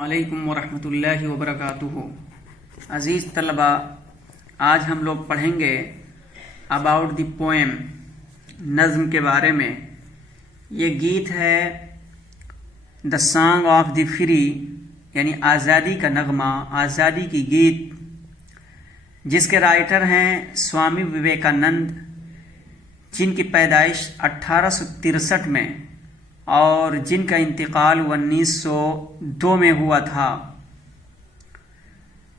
وعلیکم ورحمۃ اللہ وبرکاتہ۔ عزیز طلبہ، آج ہم لوگ پڑھیں گے اباؤٹ دی پوئم، نظم کے بارے میں۔ یہ گیت ہے the song of the free, یعنی آزادی کا نغمہ، آزادی کی گیت، جس کے رائٹر ہیں سوامی وویکانند، جن کی پیدائش 1863 میں اور جن کا انتقال 1902 میں ہوا تھا۔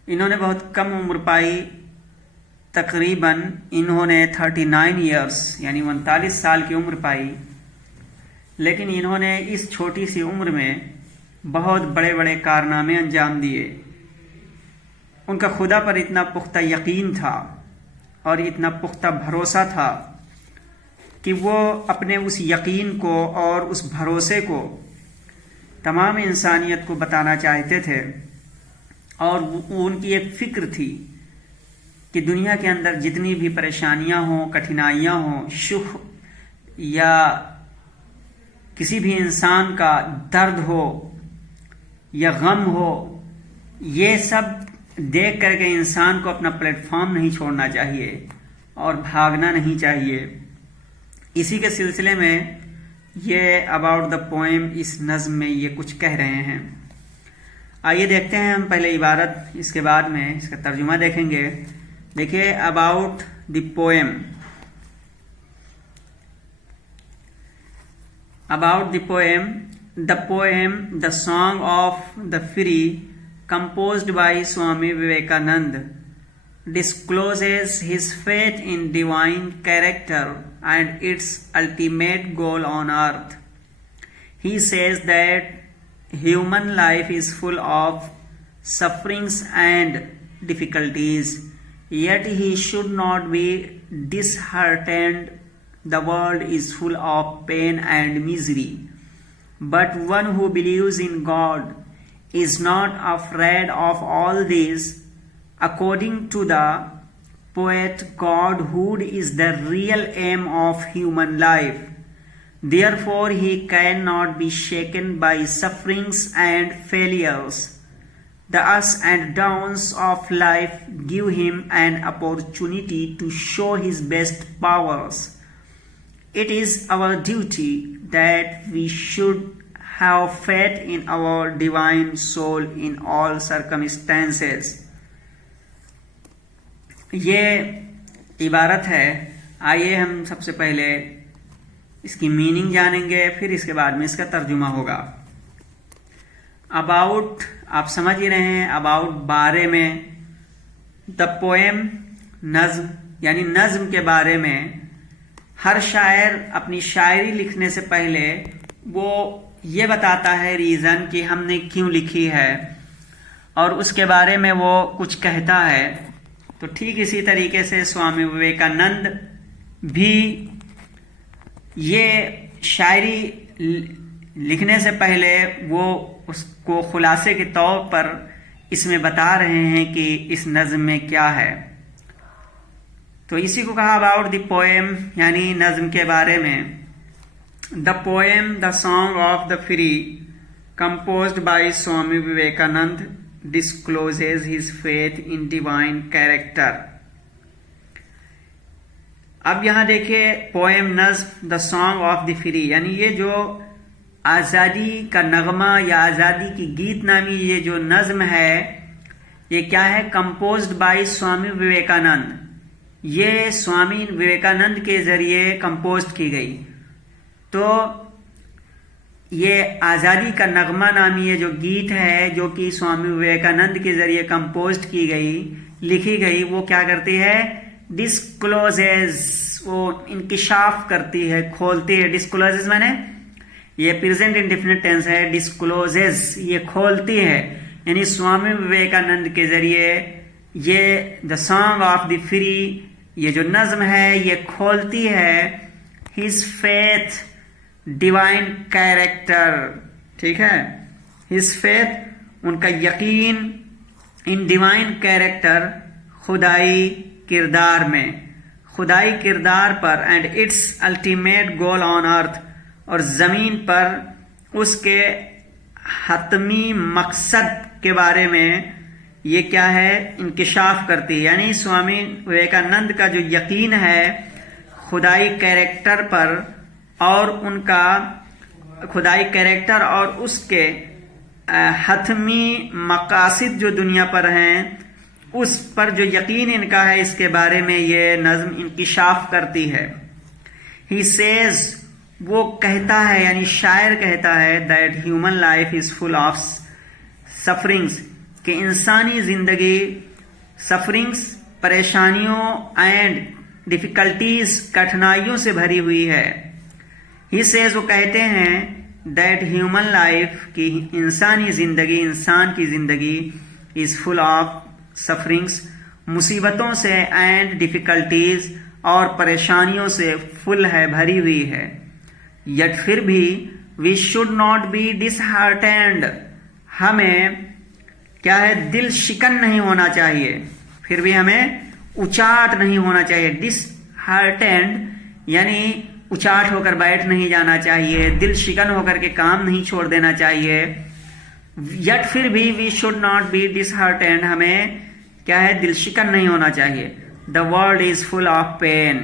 انہوں نے بہت کم عمر پائی، تقریباً انہوں نے 39 ایئرس یعنی 39 سال کی عمر پائی، لیکن انہوں نے اس چھوٹی سی عمر میں بہت بڑے بڑے کارنامے انجام دیے۔ ان کا خدا پر اتنا پختہ یقین تھا اور اتنا پختہ بھروسہ تھا کہ وہ اپنے اس یقین کو اور اس بھروسے کو تمام انسانیت کو بتانا چاہتے تھے، اور ان کی ایک فکر تھی کہ دنیا کے اندر جتنی بھی پریشانیاں ہوں، کٹھنائیاں ہوں، شکھ یا کسی بھی انسان کا درد ہو یا غم ہو، یہ سب دیکھ کر کے انسان کو اپنا پلیٹ فارم نہیں چھوڑنا چاہیے اور بھاگنا نہیں چاہیے۔ اسی کے سلسلے میں یہ اباؤٹ دا پوئم، اس نظم میں یہ کچھ کہہ رہے ہیں۔ آئیے دیکھتے ہیں ہم پہلے عبارت، اس کے بعد میں اس کا ترجمہ دیکھیں گے۔ دیکھیے about the poem. About the poem, the poem the song of the free composed by Swami Vivekananda discloses his faith in divine character and its ultimate goal on earth. He says that human life is full of sufferings and difficulties, yet he should not be disheartened. The world is full of pain and misery, but one who believes in God is not afraid of all this. According to the poet, Godhood is the real aim of human life. Therefore, he cannot be shaken by sufferings and failures. The ups and downs of life give him an opportunity to show his best powers. It is our duty that we should have faith in our divine soul in all circumstances. یہ عبارت ہے۔ آئیے ہم سب سے پہلے اس کی meaning جانیں گے، پھر اس کے بعد میں اس کا ترجمہ ہوگا۔ اباؤٹ آپ سمجھ ہی رہے ہیں، اباؤٹ بارے میں، دا پوئم نظم، یعنی نظم کے بارے میں۔ ہر شاعر اپنی شاعری لکھنے سے پہلے وہ یہ بتاتا ہے ریزن کہ ہم نے کیوں لکھی ہے، اور اس کے بارے میں وہ کچھ کہتا ہے۔ تو ٹھیک اسی طریقے سے سوامی وویکانند بھی یہ شاعری لکھنے سے پہلے وہ اس کو خلاصے کے طور پر اس میں بتا رہے ہیں کہ اس نظم میں کیا ہے۔ تو اسی کو کہا اباؤٹ دی پوئم، یعنی نظم کے بارے میں۔ The poem, The Song of the Free, composed by Swami Vivekananda, discloses his faith in divine character. اب یہاں دیکھیں پوئم نظم The Song of the Free، یعنی یہ جو آزادی کا نغمہ یا آزادی کی گیت نامی یہ جو نظم ہے، یہ کیا ہے؟ composed by Swami Vivekananda. یہ سوامی وویکانند کے ذریعے کمپوز کی گئی۔ تو یہ آزادی کا نغمہ نامی یہ جو گیت ہے، جو کہ سوامی وویکانند کے ذریعے کمپوزڈ کی گئی، لکھی گئی، وہ کیا کرتی ہے؟ ڈسکلوزز، وہ انکشاف کرتی ہے، کھولتی ہے۔ ڈسکلوزز میں نے یہ پریزنٹ انڈیفینٹ ٹینس ہے، ڈسکلوزز یہ کھولتی ہے، یعنی سوامی وویکانند کے ذریعے یہ the song of the free, یہ جو نظم ہے یہ کھولتی ہے ہز فیتھ ڈیوائن کیریکٹر، ٹھیک ہے، ہز فیتھ ان کا یقین، ان ڈیوائن کیریکٹر خدائی کردار میں، خدائی کردار پر، اینڈ اٹس الٹیمیٹ گول آن ارتھ، اور زمین پر اس کے حتمی مقصد کے بارے میں یہ کیا ہے انکشاف کرتی ہے. یعنی سوامی وویکانند کا جو یقین ہے خدائی کیریکٹر پر اور ان کا خدائی کیریکٹر اور اس کے حتمی مقاصد جو دنیا پر ہیں اس پر جو یقین ان کا ہے، اس کے بارے میں یہ نظم انکشاف کرتی ہے. He says، وہ کہتا ہے یعنی شاعر کہتا ہے that human life is full of sufferings، کہ انسانی زندگی sufferings پریشانیوں and difficulties کٹھنائیوں سے بھری ہوئی ہے. He says، وہ کہتے ہیں that human life کی انسانی زندگی، انسان کی زندگی is full of sufferings مصیبتوں سے and difficulties اور پریشانیوں سے فل ہے، بھری ہوئی ہے. یٹ پھر بھی we should not be disheartened، ہمیں کیا ہے دل شکن نہیں ہونا چاہیے، پھر بھی ہمیں اچاٹ نہیں ہونا چاہیے. disheartened یعنی اچاٹ ہو کر بیٹھ نہیں جانا چاہیے، دل شکن ہو کر کے کام نہیں چھوڑ دینا چاہیے. یٹ پھر بھی we should not be disheartened، ہمیں کیا ہے دل شکن نہیں ہونا چاہیے. The world is full of pain،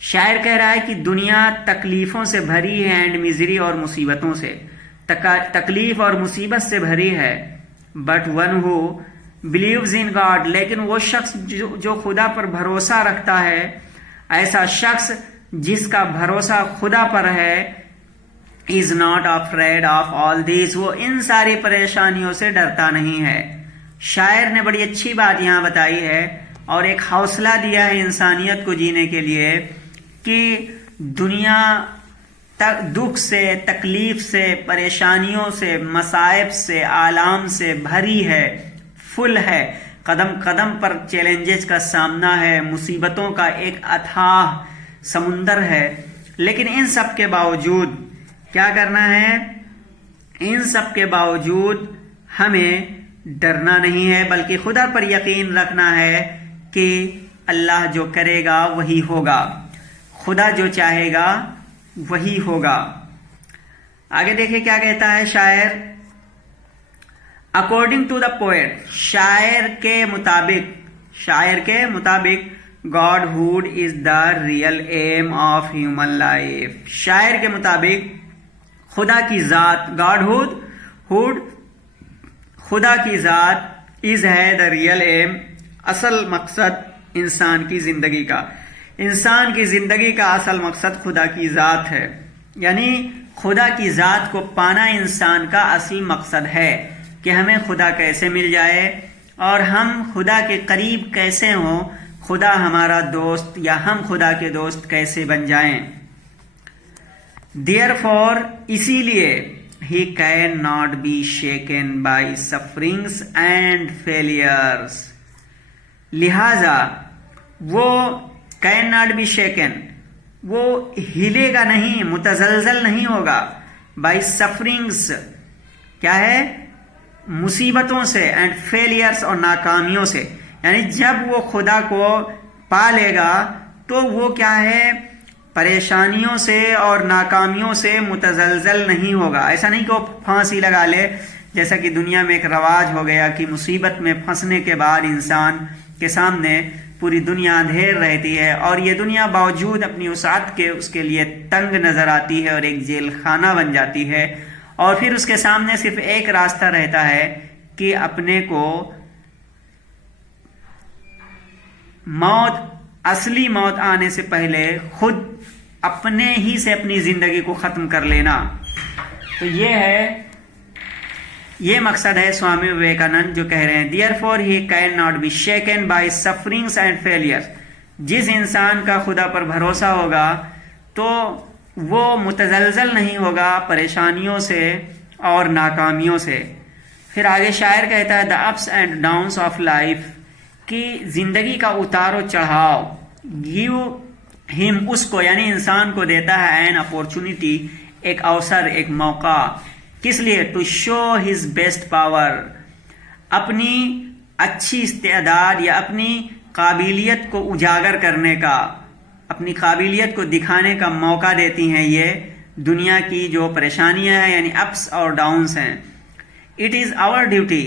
شاعر کہہ رہا ہے کہ دنیا تکلیفوں سے بھری ہے اینڈ میزری اور مصیبتوں سے، تکلیف اور مصیبت سے بھری ہے. But one who believes in God، لیکن وہ شخص جو خدا پر بھروسہ رکھتا ہے، ایسا شخص جس کا بھروسہ خدا پر ہے is not afraid of all these، وہ ان ساری پریشانیوں سے ڈرتا نہیں ہے. شاعر نے بڑی اچھی بات یہاں بتائی ہے اور ایک حوصلہ دیا ہے انسانیت کو جینے کے لیے کہ دنیا دکھ سے، تکلیف سے، پریشانیوں سے، مصائب سے، آلام سے بھری ہے، فل ہے، قدم قدم پر چیلنجز کا سامنا ہے، مصیبتوں کا ایک اتھاہ سمندر ہے. لیکن ان سب کے باوجود کیا کرنا ہے؟ ان سب کے باوجود ہمیں ڈرنا نہیں ہے، بلکہ خدا پر یقین رکھنا ہے کہ اللہ جو کرے گا وہی ہوگا، خدا جو چاہے گا وہی ہوگا. آگے دیکھیں کیا کہتا ہے شاعر. اکارڈنگ ٹو دا پوئٹ، شاعر کے مطابق Godhood is the real aim of human life، شاعر کے مطابق خدا کی ذات، Godhood خدا کی ذات is ہے the real aim، اصل مقصد انسان کی زندگی کا. انسان کی زندگی کا اصل مقصد خدا کی ذات ہے، یعنی خدا کی ذات کو پانا انسان کا اصل مقصد ہے کہ ہمیں خدا کیسے مل جائے اور ہم خدا کے قریب کیسے ہوں، خدا ہمارا دوست یا ہم خدا کے دوست کیسے بن جائیں. Therefore، اسی لیے he cannot be shaken by sufferings and failures، لہذا وہ cannot be shaken، وہ ہلے گا نہیں، متزلزل نہیں ہوگا. by sufferings کیا ہے؟ مصیبتوں سے، and failures اور ناکامیوں سے. یعنی جب وہ خدا کو پا لے گا تو وہ کیا ہے پریشانیوں سے اور ناکامیوں سے متزلزل نہیں ہوگا. ایسا نہیں کہ وہ پھانسی لگا لے، جیسا کہ دنیا میں ایک رواج ہو گیا کہ مصیبت میں پھنسنے کے بعد انسان کے سامنے پوری دنیا اندھیر رہتی ہے اور یہ دنیا باوجود اپنی وسعت کے اس کے لیے تنگ نظر آتی ہے اور ایک جیل خانہ بن جاتی ہے، اور پھر اس کے سامنے صرف ایک راستہ رہتا ہے کہ اپنے کو موت، اصلی موت آنے سے پہلے خود اپنے ہی سے اپنی زندگی کو ختم کر لینا. تو یہ مقصد ہے سوامی وویکانند جو کہہ رہے ہیں therefore he cannot be shaken by sufferings and failures، جس انسان کا خدا پر بھروسہ ہوگا تو وہ متزلزل نہیں ہوگا پریشانیوں سے اور ناکامیوں سے. پھر آگے شاعر کہتا ہے the ups and downs of life، کہ زندگی کا اتار و چڑھاؤ give him، اس کو یعنی انسان کو دیتا ہے an opportunity، ایک اوسر، ایک موقع. کس لیے؟ to show his best power، اپنی اچھی استعداد یا اپنی قابلیت کو اجاگر کرنے کا، اپنی قابلیت کو دکھانے کا موقع دیتی ہیں یہ دنیا کی جو پریشانیاں ہیں یعنی اپس اور ڈاؤنس ہیں. It is our duty.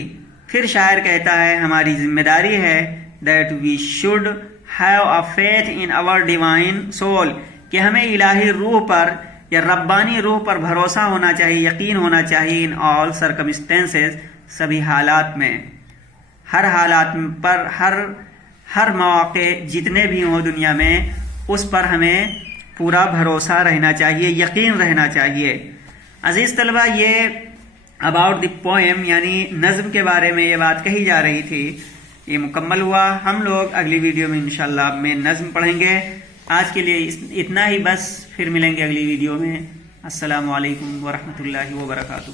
پھر شاعر کہتا ہے ہماری ذمہ داری ہے that we should have a faith in our divine soul کہ ہمیں الہی روح پر یا ربانی روح پر بھروسہ ہونا چاہیے، یقین ہونا چاہیے in all circumstances سبھی حالات میں، ہر حالات پر، ہر مواقع جتنے بھی ہوں دنیا میں اس پر ہمیں پورا بھروسہ رہنا چاہیے، یقین رہنا چاہیے۔ عزیز طلبہ، یہ اباؤٹ دی پوئم یعنی نظم کے بارے میں یہ بات کہی جا رہی تھی، یہ مکمل ہوا۔ ہم لوگ اگلی ویڈیو میں انشاءاللہ میں نظم پڑھیں گے۔ آج کے لیے اتنا ہی بس، پھر ملیں گے اگلی ویڈیو میں۔ السلام علیکم ورحمۃ اللہ وبرکاتہ۔